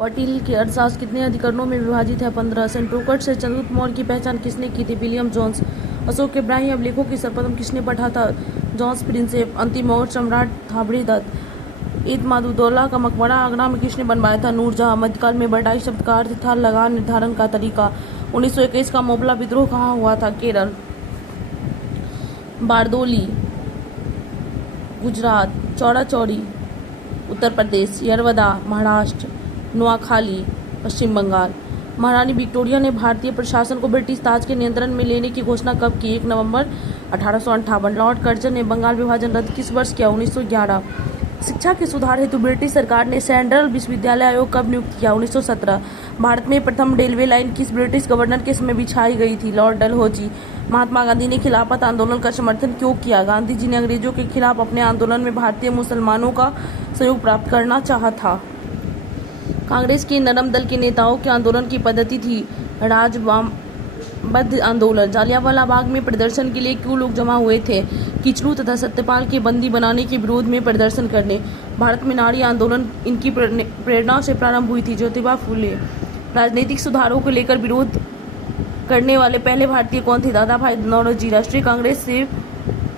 कौटिल्य की अर्थशास्त्र कितने अधिकरणों में विभाजित है? 15। सेंट्रोकट से चंद्रगुप्त मौर्य की पहचान किसने की थी? William Jones. अशोक के ब्राह्मी अभिलेखों की सर्वप्रथम किसने पढ़ा था? जॉन्स प्रिंसेप। अंतिम मौर्य सम्राट था बृहदत्त। इत्मादुद्दौला का मकबरा आगरा में किसने बनवाया था? नूरजहां। मध्यकाल में बटाई शब्द का अर्थ था लगान निर्धारण का तरीका। 1921 का मोबला विद्रोह कहाँ हुआ था? केरल। बारदोली गुजरात। चौड़ा चौड़ी उत्तर प्रदेश। यरवदा महाराष्ट्र। नोआखाली पश्चिम बंगाल। महारानी विक्टोरिया ने भारतीय प्रशासन को ब्रिटिश ताज के नियंत्रण में लेने की घोषणा कब की? 1 नवंबर 1858। लॉर्ड कर्जन ने बंगाल विभाजन रद्द किस वर्ष किया? 1911। शिक्षा के सुधार हेतु ब्रिटिश सरकार ने सेंट्रल विश्वविद्यालय आयोग कब नियुक्त किया? 1917। भारत में प्रथम रेलवे लाइन किस ब्रिटिश गवर्नर के समय बिछाई गई थी? लॉर्ड डलहौजी। महात्मा गांधी ने खिलाफत आंदोलन का समर्थन क्यों किया? गांधी जी ने अंग्रेजों के खिलाफ अपने आंदोलन में भारतीय मुसलमानों का सहयोग प्राप्त करना चाहा था। कांग्रेस के नरम दल के नेताओं के आंदोलन की पद्धति थी राजवामबद्ध आंदोलन। जालियांवाला बाग में प्रदर्शन के लिए क्यों लोग जमा हुए थे? किचलू तथा सत्यपाल के बंदी बनाने के विरोध में प्रदर्शन करने। भारत में नारी आंदोलन इनकी प्रेरणा से प्रारंभ हुई थी। ज्योतिबा फूले। राजनीतिक सुधारों को लेकर विरोध करने वाले पहले भारतीय कौन थे? दादा भाई नौरोजी। राष्ट्रीय कांग्रेस से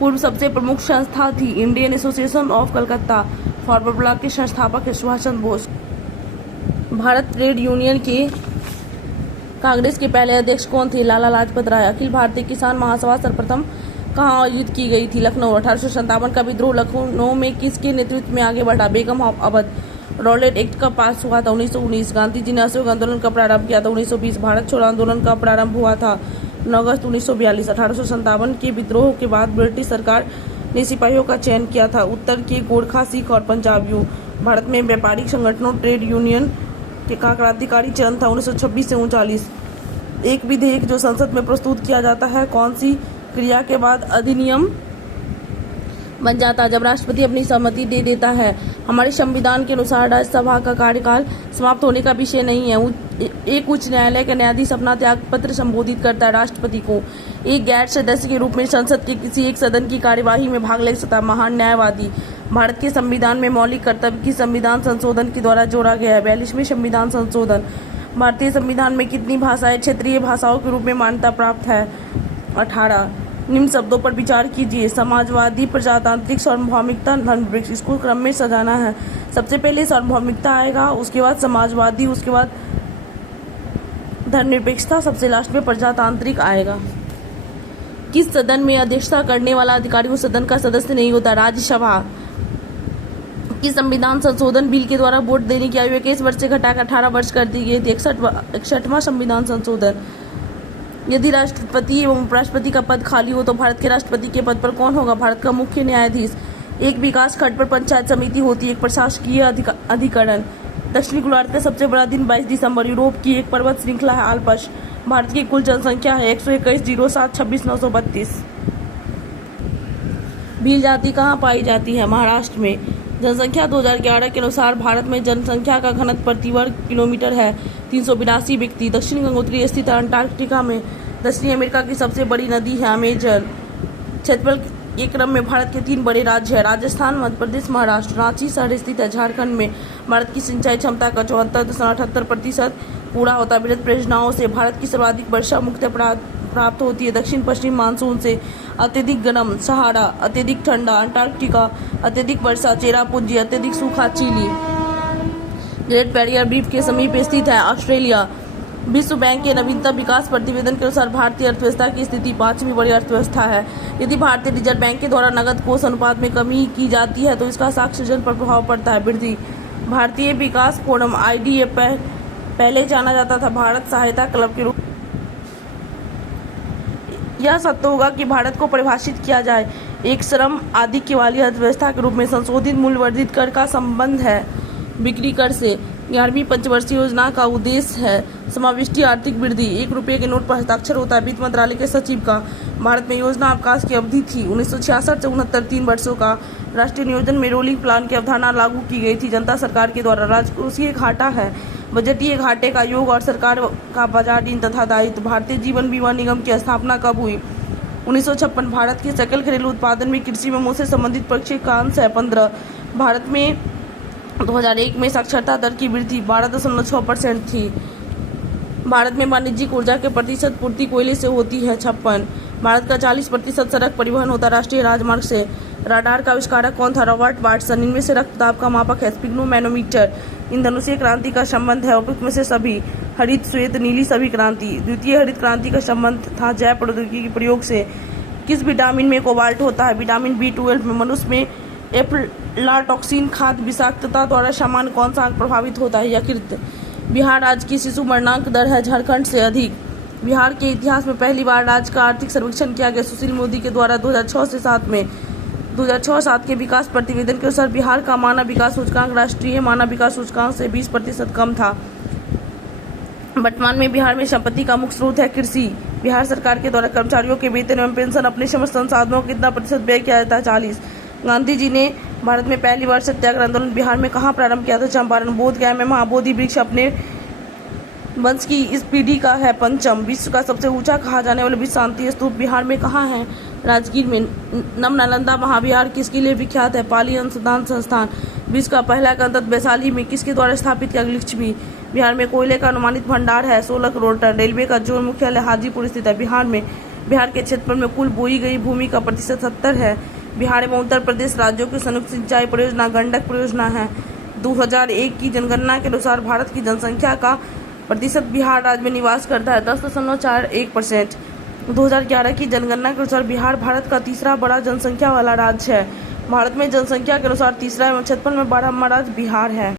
पूर्व सबसे प्रमुख संस्था थी Indian association of Calcutta. Forward block के संस्थापक है सुभाष चंद्र बोस। भारत ट्रेड यूनियन के कांग्रेस के पहले अध्यक्ष कौन थे? लाला लाजपत राय। अखिल भारतीय किसान महासभा सर्वप्रथम कहाँ आयोजित की गई थी? लखनऊ। 1857 का विद्रोह लखनऊ में किसके नेतृत्व में आगे बढ़ा? बेगम अवध। रॉलेट एक्ट कब पास हुआ था? 1919। गांधी जी ने असहयोग आंदोलन का प्रारंभ किया था? 1920। भारत छोड़ो आंदोलन का प्रारंभ हुआ था? 9 अगस्त 1942। 1857 के विद्रोह के बाद ब्रिटिश सरकार ने सिपाहियों का चयन किया था? उत्तर के गोरखा, सिख और पंजाबियों। भारत में व्यापारिक संगठनों ट्रेड यूनियन का क्रांतिकारी चरण था 1926 से 1939। एक विधेयक जो संसद में प्रस्तुत किया जाता है कौन सी क्रिया के बाद अधिनियम बन जाता है? जब राष्ट्रपति अपनी सहमति दे देता है। हमारे संविधान के अनुसार राज्यसभा का कार्यकाल समाप्त होने का विषय नहीं है। एक उच्च न्यायालय का न्यायाधीश अपना त्याग पत्र संबोधित करता है राष्ट्रपति को। एक गैर सदस्य के रूप में संसद के किसी एक सदन की कार्यवाही में भाग ले सकता है महान न्यायवादी। भारत के संविधान में मौलिक कर्तव्य की संविधान संशोधन के द्वारा जोड़ा गया है। 42वें संविधान संशोधन। भारतीय संविधान में कितनी भाषाएं क्षेत्रीय भाषाओं के रूप में मान्यता प्राप्त है? 18। निम्न शब्दों पर विचार कीजिए। समाजवादी, प्रजातांत्रिक, सार्वभौमिकता, धर्मनिरपेक्ष। इसको क्रम में सजाना है। सबसे पहले सार्वभौमिकता आएगा, उसके बाद समाजवादी, उसके बाद धर्मनिरपेक्षता, सबसे लास्ट में प्रजातांत्रिक आएगा। किस सदन में अध्यक्षता करने वाला अधिकारी उस सदन का सदस्य नहीं होता? राज्यसभा। कि संविधान संशोधन बिल के द्वारा वोट देने की आयु 21 वर्ष से घटाकर 18 वर्ष कर दी गई थी? 61वां संविधान संशोधन। यदि राष्ट्रपति एवं उपराष्ट्रपति का पद खाली हो तो भारत के राष्ट्रपति के पद पर कौन होगा? भारत का मुख्य न्यायाधीश। एक विकास खंड पर पंचायत समिति होती है, एक प्रशासकीय अधिकरण। दक्षिणी गोलार्ध का सबसे बड़ा दिन 22 दिसंबर। यूरोप की एक पर्वत श्रृंखला है आल्प्स। भारत की कुल जनसंख्या है 121,07,26,932। भील जाति कहाँ पाई जाती है? महाराष्ट्र में। जनसंख्या 2011 के अनुसार भारत में जनसंख्या का घनत्व प्रति वर्ग किलोमीटर है 382 व्यक्ति। दक्षिण गंगोत्री स्थित अंटार्कटिका में। दक्षिणी अमेरिका की सबसे बड़ी नदी है अमेजन। क्षेत्रफल के क्रम में भारत के 3 बड़े राज्य है राजस्थान, मध्य प्रदेश, महाराष्ट्र। रांची शहर स्थित है झारखंड में। भारत की सिंचाई क्षमता का 74.78% पूरा होता है वृहद परियोजनाओं से। भारत की सर्वाधिक वर्षा मुख्यतः प्राप्त होती है दक्षिण पश्चिम मानसून से। अत्यधिक गर्म सहारा, अत्यधिक ठंडा अंटार्कटिका, अत्यधिक वर्षा चेरापूंजी, अत्यधिक सूखा चिली। ग्रेट बैरियर रीफ के समीप स्थित है ऑस्ट्रेलिया। विश्व बैंक के नवीनतम विकास प्रतिवेदन के अनुसार भारतीय अर्थव्यवस्था की स्थिति 5वीं बड़ी अर्थव्यवस्था है। यदि भारतीय रिजर्व बैंक के द्वारा नकद कोष अनुपात में कमी की जाती है तो इसका साक्ष्य सृजन पर प्रभाव पड़ता है वृद्धि। भारतीय विकास फोरम IDF पहले जाना जाता था भारत सहायता क्लब के रूप। यह सत्य होगा कि भारत को परिभाषित किया जाए एक श्रम आधिक्य वाली अर्थव्यवस्था के रूप में। संशोधित मूल्य वर्धित कर का संबंध है बिक्री कर से। 11वीं पंचवर्षीय योजना का उद्देश्य है समाविष्टी आर्थिक वृद्धि। 1 रुपये के नोट पर हस्ताक्षर होता है वित्त मंत्रालय के सचिव का। भारत में योजना अवकाश की अवधि थी 1966 से 69 3 वर्षों का। राष्ट्रीय नियोजन में रोलिंग प्लान की अवधारणा लागू की गई थी जनता सरकार के द्वारा। राजकोषीय घाटा है बजटीय घाटे का योग और सरकार का बाजार ऋण तथा दायित्व। भारतीय जीवन बीमा निगम की स्थापना कब हुई? 1956। भारत के सकल घरेलू उत्पादन में कृषि एवं उससे संबंधित पक्ष का अंश है 15। भारत में 2001 में साक्षरता दर की वृद्धि 12.6% थी। भारत में वाणिज्यिक ऊर्जा के प्रतिशत पूर्ति कोयले से होती है 56। भारत का 40% सड़क परिवहन होता राष्ट्रीय राजमार्ग से। राडार का आविष्कारक कौन था? Robert Watson. इनमें से रक्तदाब का मापक है स्पिग्नोमैनोमीटर। इन धनुषीय क्रांति का संबंध है उपयुक्त में से सभी। हरित, श्वेत, नीली सभी क्रांति। द्वितीय हरित क्रांति का संबंध था जैव प्रौद्योगिकी के प्रयोग से। किस विटामिन में कोबाल्ट होता है? विटामिन B12 में। मनुष्य में एफ्लाटॉक्सिन खाद्य विषाक्तता द्वारा सामान्य कौन सा अंग प्रभावित होता है? यकृत। बिहार राज्य की शिशु मरणांक दर है झारखंड से अधिक। बिहार के इतिहास में पहली बार राज्य का आर्थिक सर्वेक्षण किया गया सुशील मोदी के द्वारा 2006 से 7 में। 2006-7 के विकास प्रतिवेदन के अनुसार बिहार का मानव विकास सूचकांक राष्ट्रीय मानव विकास सूचकांक से 20% कम था। वर्तमान में बिहार में संपत्ति का मुख्य स्रोत है कृषि। बिहार सरकार के द्वारा कर्मचारियों के वेतन एवं पेंशन अपने समस्त संसाधनों को कितना प्रतिशत व्यय किया जाता है? 40। गांधी जी ने भारत में पहली बार सत्याग्रह आंदोलन बिहार में कहाँ प्रारंभ किया था? चंपारण। बोधगया में महाबोधि वृक्ष अपने वंश की इस पीढ़ी का है पंचम। विश्व का सबसे ऊंचा कहा जाने वाला विश्व शांति स्तूप बिहार में कहाँ है? राजगीर में। नम नालंदा महाविहार किसके लिए विख्यात है? पाली अनुसंधान संस्थान। विश्व का पहला गणतंत्र वैशाली में किसके द्वारा स्थापित किया? लिच्छवी। बिहार में कोयले का अनुमानित भंडार है 16 करोड़ टन। रेलवे का जोन मुख्यालय हाजीपुर स्थित है बिहार में। बिहार के क्षेत्रफल में कुल बोई गई भूमि का प्रतिशत 70 है। बिहार एवं उत्तर प्रदेश राज्यों की संयुक्त सिंचाई परियोजना गंडक परियोजना है। 2001 की जनगणना के अनुसार भारत की जनसंख्या का प्रतिशत बिहार राज्य में निवास करता है 10.41%। 2011 की जनगणना के अनुसार बिहार भारत का तीसरा बड़ा जनसंख्या वाला राज्य है। भारत में जनसंख्या के अनुसार तीसरा एवं क्षेत्रफल में 12वां राज्य बिहार है।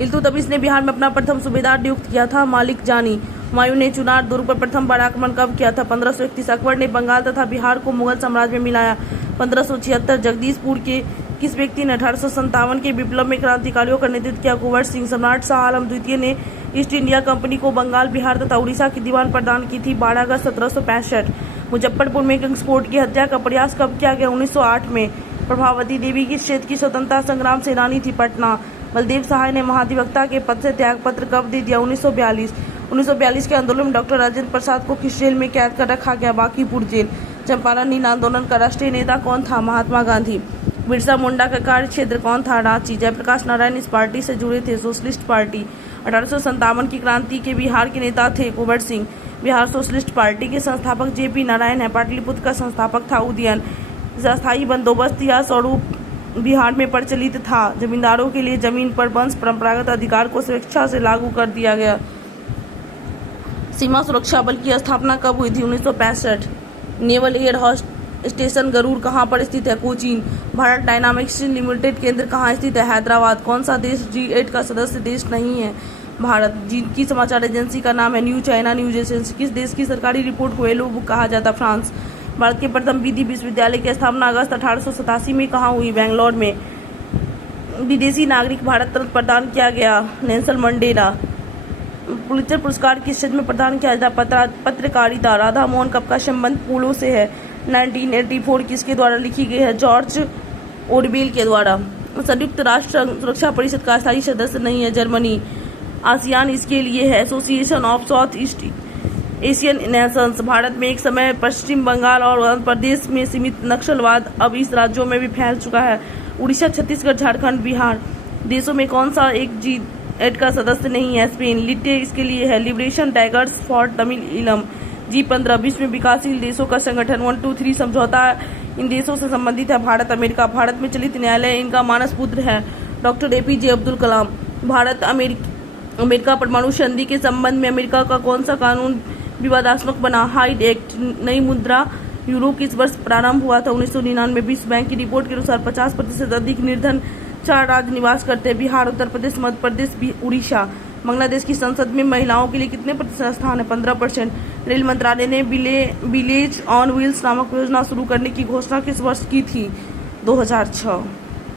इल्तुतमिश ने बिहार में अपना प्रथम सूबेदार नियुक्त किया था? मालिक जानी। हुमायूं ने चुनार दुर्ग पर प्रथम बार आक्रमण कब किया था? 1531। अकबर ने बंगाल तथा बिहार को मुगल साम्राज्य में मिलाया 1576। जगदीशपुर के किस व्यक्ति ने 1857 के विप्लव में क्रांतिकारियों का नेतृत्व किया? कुंवर सिंह। सम्राट शाह आलम द्वितीय ने ईस्ट इंडिया कंपनी को बंगाल, बिहार तथा उड़ीसा की दीवान प्रदान की थी 12 अगस्त 1765। मुजफ्फरपुर में गैंगस्फोट की हत्या का प्रयास कब किया गया? 1908 में। प्रभावती देवी किस क्षेत्र की स्वतंत्रता संग्राम सेनानी थी? पटना। बलदेव सहाय ने महाधिवक्ता के पद से त्याग पत्र कब दे दिया? 1942। 1942 के आंदोलन में डॉक्टर राजेंद्र प्रसाद को किस जेल में कैद कर रखा गया? बांकीपुर जेल। चंपारण नील आंदोलन का राष्ट्रीय नेता कौन था? महात्मा गांधी। बिरसा मुंडा का कार्य क्षेत्र कौन था? रांची। जयप्रकाश नारायण इस पार्टी से जुड़े थे? Socialist party. 1857 की क्रांति के बिहार के नेता थे? कुंवर सिंह। बिहार सोशलिस्ट पार्टी के संस्थापक JP नारायण है। पाटलिपुत्र का संस्थापक था? उदयन। अस्थायी बंदोबस्त या स्वरूप बिहार में प्रचलित था? जमींदारों के लिए जमीन पर वंश परंपरागत अधिकार को स्वेच्छा से लागू कर दिया गया। सीमा सुरक्षा बल की स्थापना कब हुई थी? 1965। नेवल एयर स्टेशन गरुड़ कहाँ पर स्थित है? कोचीन। भारत डायनामिक्स लिमिटेड केंद्र कहाँ स्थित है? हैदराबाद। कौन सा देश G8 का सदस्य देश नहीं है? भारत। जिनकी समाचार एजेंसी का नाम है न्यू चाइना न्यूज एजेंसी। किस देश की सरकारी रिपोर्ट को येलो बुक कहा जाता? फ्रांस। भारत के प्रथम विधि विश्वविद्यालय की स्थापना अगस्त 1887 में कहाँ हुई? बेंगलोर में। विदेशी नागरिक भारत रत्न प्रदान किया गया? Nelson Mandela. पुलित्जर पुरस्कार किस क्षेत्र में प्रदान किया जाता? पत्रकारिता। राधा मोहन कप का संबंध फूलों से है? 1984। किसके द्वारा लिखी गई है? जॉर्ज ओरवेल के द्वारा। संयुक्त राष्ट्र सुरक्षा परिषद का स्थायी सदस्य नहीं है? जर्मनी। आसियान इसके लिए है? Association of south east Asian Nations. Bharat में एक समय पश्चिम बंगाल और आंध्र प्रदेश में सीमित नक्सलवाद अब इस राज्यों में भी फैल चुका है? उड़ीसा, छत्तीसगढ़, झारखंड, बिहार। देशों में कौन सा एक G8 का सदस्य नहीं है? स्पेन। लिटे इसके लिए है? लिबरेशन टाइगर्स फॉर तमिल इलम। G15 विश्व में विकासशील देशों का संगठन। 1-2-3 समझौता इन देशों से संबंधित है? भारत, अमेरिका। भारत में चलित न्यायालय इनका मानस पुत्र है? Doctor APJ Abdul Kalam. Bharat America परमाणु संधि के संबंध में अमेरिका का कौन सा कानून विवादास्पद बना? Hide act. नई मुद्रा यूरो किस वर्ष प्रारंभ हुआ था? 1999। विश्व बैंक की रिपोर्ट के अनुसार 50% अधिक निर्धन 4 राज्य निवास करते हैं? बिहार, उत्तर प्रदेश, मध्य प्रदेश, उड़ीसा। बांग्लादेश की संसद में महिलाओं के लिए कितने प्रतिशत स्थान है? 15%। रेल मंत्रालय ने विलेज ऑन व्हील्स नामक योजना शुरू करने की घोषणा किस वर्ष की थी? 2006।